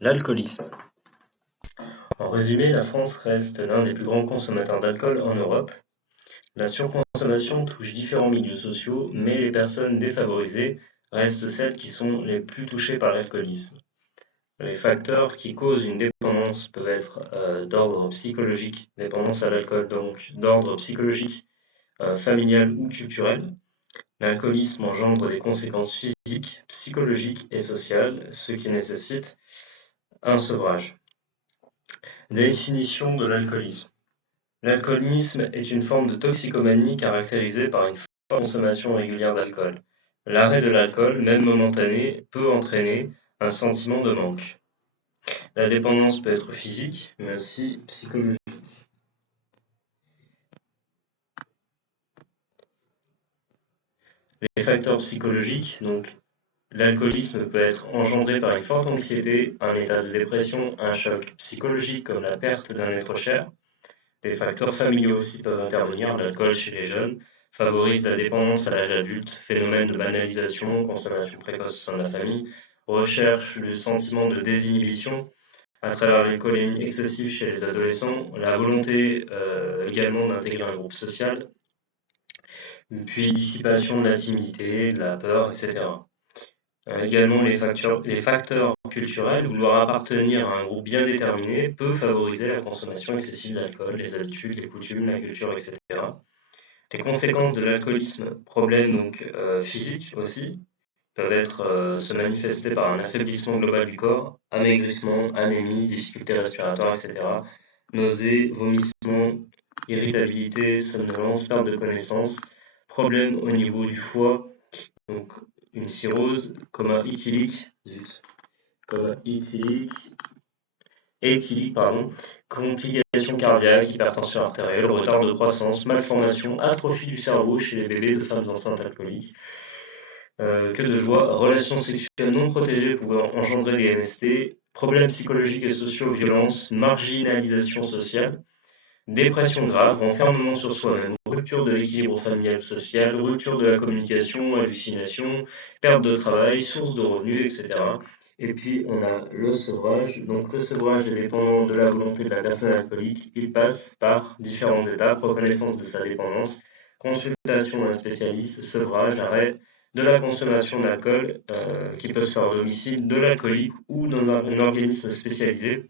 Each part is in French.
L'alcoolisme. En résumé, la France reste l'un des plus grands consommateurs d'alcool en Europe. La surconsommation touche différents milieux sociaux, mais les personnes défavorisées restent celles qui sont les plus touchées par l'alcoolisme. Les facteurs qui causent une dépendance peuvent être d'ordre psychologique, dépendance à l'alcool donc d'ordre psychologique, familial ou culturel. L'alcoolisme engendre des conséquences physiques, psychologiques et sociales, ce qui nécessite un sevrage. Définition de l'alcoolisme. L'alcoolisme est une forme de toxicomanie caractérisée par une forte consommation régulière d'alcool. L'arrêt de l'alcool, même momentané, peut entraîner un sentiment de manque. La dépendance peut être physique, mais aussi psychologique. Les facteurs psychologiques, donc l'alcoolisme peut être engendré par une forte anxiété, un état de dépression, un choc psychologique comme la perte d'un être cher. Des facteurs familiaux aussi peuvent intervenir. L'alcool chez les jeunes favorise la dépendance à l'âge adulte, phénomène de banalisation, consommation précoce au sein de la famille, recherche le sentiment de désinhibition à travers l'alcoolémie excessive chez les adolescents, la volonté également d'intégrer un groupe social, puis dissipation de la timidité, de la peur, etc. Également, les facteurs culturels, vouloir appartenir à un groupe bien déterminé peut favoriser la consommation excessive d'alcool, les habitudes, les coutumes, la culture, etc. Les conséquences de l'alcoolisme, problèmes donc physiques aussi, peuvent être se manifester par un affaiblissement global du corps, amaigrissement, anémie, difficultés respiratoires, etc. Nausées, vomissements, irritabilité, somnolence, perte de connaissance, problèmes au niveau du foie, donc une cirrhose, coma éthylique, pardon, complications cardiaques, hypertension artérielle, retard de croissance, malformation, atrophie du cerveau chez les bébés de femmes enceintes alcooliques. Que de joie, relations sexuelles non protégées pouvant engendrer des MST, problèmes psychologiques et sociaux, violences, marginalisation sociale, dépression grave, renfermement sur soi-même, rupture de l'équilibre familial social, rupture de la communication, hallucination, perte de travail, source de revenus, etc. Et puis on a le sevrage. Donc le sevrage est dépendant de la volonté de la personne alcoolique. Il passe par différentes étapes, reconnaissance de sa dépendance, consultation d'un spécialiste, sevrage, arrêt de la consommation d'alcool qui peut se faire au domicile de l'alcoolique ou dans un organisme spécialisé.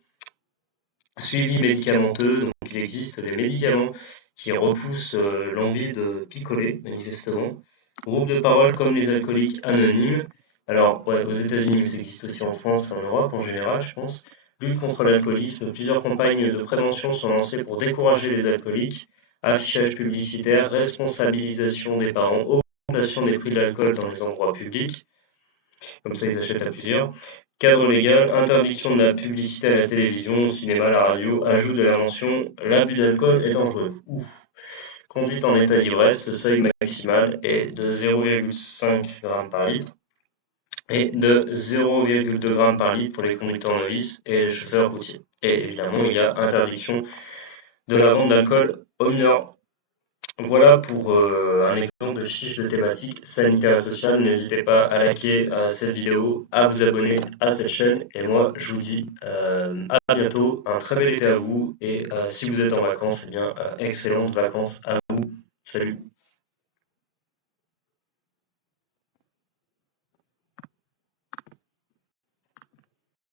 Suivi médicamenteux, donc il existe des médicaments qui repoussent l'envie de picoler, manifestement. Groupe de parole comme les alcooliques anonymes. Alors, ouais, aux États-Unis, mais ça existe aussi en France et en Europe en général, je pense. Lutte contre l'alcoolisme, plusieurs campagnes de prévention sont lancées pour décourager les alcooliques. Affichage publicitaire, responsabilisation des parents, augmentation des prix de l'alcool dans les endroits publics. Comme ça, ils achètent à plusieurs. Cadre légal, interdiction de la publicité à la télévision, au cinéma, à la radio, ajout de la mention l'abus d'alcool est dangereux. Ouf. Conduite en état d'ivresse, le seuil maximal est de 0,5 g par litre et de 0,2 g par litre pour les conducteurs novices et les chauffeurs routiers. Et évidemment, il y a interdiction de la vente d'alcool aux mineurs. Voilà pour un exemple de fiche de thématique sanitaire et sociale. N'hésitez pas à liker cette vidéo, à vous abonner à cette chaîne. Et moi, je vous dis à bientôt, un très bel été à vous. Et si vous êtes en vacances, eh bien, excellentes vacances à vous. Salut!